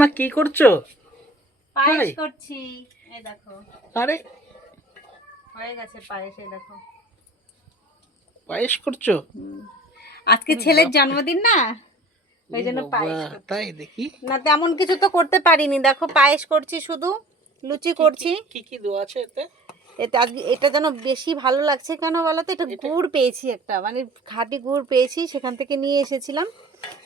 না কি করছো? পায়েস করছি, এই দেখো। আরে হয়ে গেছে পায়েস, এই দেখো। পায়েস করছো? আজকে ছেলের জন্মদিন না, ওই জন্য পায়েস করছি। তাই দেখি না তেমন কিছু তো করতে পারিনি, দেখো পায়েস করছি, শুধু লুচি করছি। কি কি দেওয়া আছে এতে? এটা এটা যেন বেশি ভালো লাগছে কেন বলো তো, এটা গুড় পেয়েছি একটা, মানে খাঁটি গুড় পেয়েছি, সেখান থেকে নিয়ে এসেছিলাম।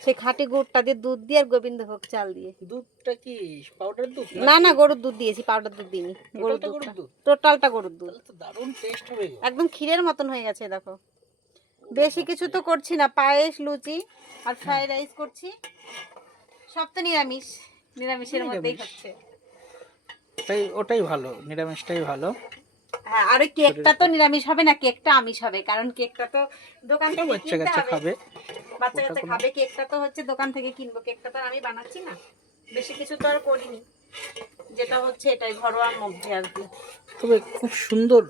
সেই খাঁটি গুড়টা দিয়ে দুধ দিয়ে আর গোবিন্দভোগ চাল দিয়ে। দুধটা কি পাউডার দুধ? না না, গরুর দুধ দিয়েছি, পাউডার দুধ দিইনি, গরুর দুধ, টোটালটা গরুর দুধ। তাহলে তো দারুণ টেস্ট হবে গো। একদম ক্ষীরের মতন হয়ে গেছে দেখো। বেশি কিছু তো করছি না, পায়েস, লুচি আর ফ্রাইড রাইস করছি। সব তো নিরামিষ, নিরামিষের মধ্যেই হচ্ছে। তাই ওটাই ভালো, নিরামিষটাই ভালো। হ্যাঁ, আর ওই কেকটা তো নিরামিষ হবে না, কেকটা আমিষ হবে, কারণ কেকটা তো দোকান থেকে বাচ্চা কিনতে কাচ্চা হবে। খাবে, বাচ্চা কাচ্চা খাবে, কেকটা তো হচ্ছে দোকান থেকে কিনবো, কেকটা তো আর আমি বানাচ্ছি না, বেশি কিছু তো আর করিনি, যেটা হচ্ছে এটাই ঘরোয়ার মধ্যে আর কি। তবে খুব সুন্দর,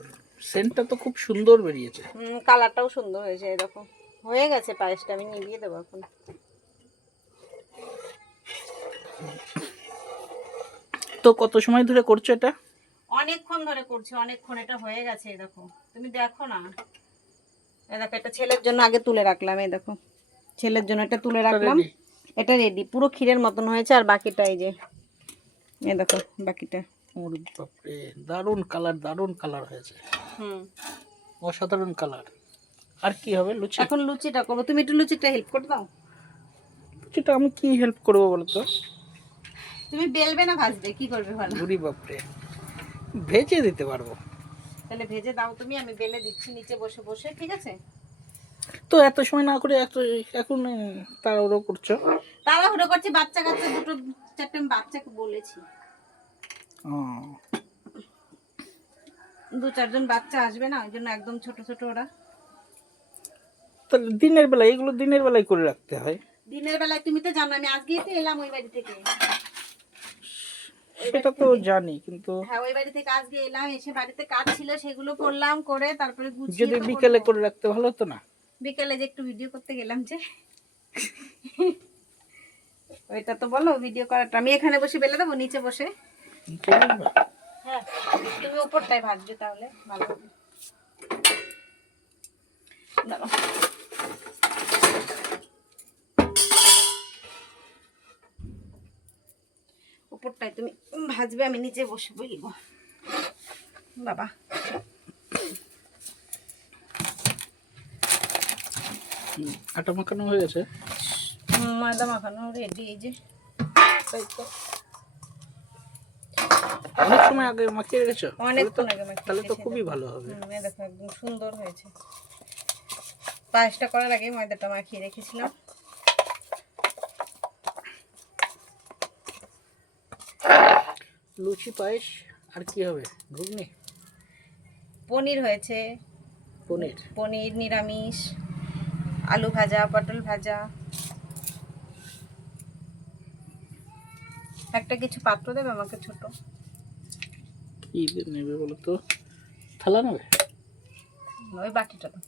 সেন্টটা তো খুব সুন্দর বেরিয়েছে। কালারটাও সুন্দর হয়েছে, এরকম হয়ে গেছে পায়েসটা, আমি নিভিয়ে দেবো এখন। তো কত সময় ধরে করছো এটা? অনেকক্ষণ ধরে করছি, অনেকক্ষণ, এটা হয়ে গেছে, এই দেখো, তুমি দেখো না, এই দেখো, এটা ছেলের জন্য আগে তুলে রাখলাম, এই দেখো, ছেলের জন্য এটা তুলে রাখলাম, এটা রেডি, পুরো ক্ষীরের মতন হয়েছে। আর বাকিটা এই যে, এই দেখো বাকিটা। ওরে বাপরে, দারুণ কালার, দারুণ কালার হয়েছে, অসাধারণ কালার। আর কি হবে? লুচি। এখন লুচিটা করবো, তুমি একটু লুচিটা হেল্প করে দাও। লুচিটা আমি কি হেল্প করবো বলো তো? তুমি বেলবে না ভাজবে, কি করবে ভালো? ওরে বাপরে, ভেজে দিতে পারবো। তাহলে ভেজে দাও তুমি, আমি বেলে দিচ্ছি নিচে বসে বসে, ঠিক আছে? তো এত সময় না করে এত এখন তাড়াহুড়ো করছো? তাড়াহুড়ো করছি, বাচ্চা কাচ্চা দুটো চারটে বাচ্চাকে বলেছি, দু চারজন বাচ্চা আসবে না, ওই জন্য একদম ছোট ছোট ওরা। তাহলে দিনের বেলায় এগুলো দিনের বেলায় করে রাখতে হয়? দিনের বেলায় তুমি তো জানো, আমি আজকেই তো এলাম ওই বাড়ি থেকে। সেটা তো জানি, কিন্তু হ্যাঁ, ওই বাড়ি থেকে আজকে এলাম, এসে বাড়িতে কাজ ছিল সেগুলো করলাম, করে তারপরে গুছিয়ে যদি তো বিকেলে করবো। করে রাখতে ভালো হতো না? বিকেলে যে একটু ভিডিও করতে গেলাম যে, ওইটা তো বলো ভিডিও করাটা, আমি এখানে বসে বেলে দেবো নিচে বসে। হ্যাঁ, তুমি উপরটাই ভাজবে তাহলে ভালো হবে। দাঁড়াও। উপরটাই তুমি ভাজবে, আমি নিচে বসে বলবো। বাবা, আটা মাখানো হয়ে গেছে, ময়দা মাখানো রেডি, এই যে। তাই তো অনেক সময় আগে মাখিয়ে রেখেছো? অনেকক্ষণ আগে মাখিয়ে তাহলে তো রেখেছি, খুবই ভালো হবে। এই দেখো একদম সুন্দর হয়েছে। পায়েসটা করার আগে ময়দাটা মাখিয়ে রেখেছিলাম। লুচি, পায়েস, আর কি হবে? ঘুগনি, পনির হয়েছে, পনির। পনির, নিরামিষ, আলু ভাজা, পটল ভাজা। একটা কিছু পাত্র দেবে আমাকে, ছোট। কি নেবে বলো তো? থালা নেবে? ওই বাটিটা তো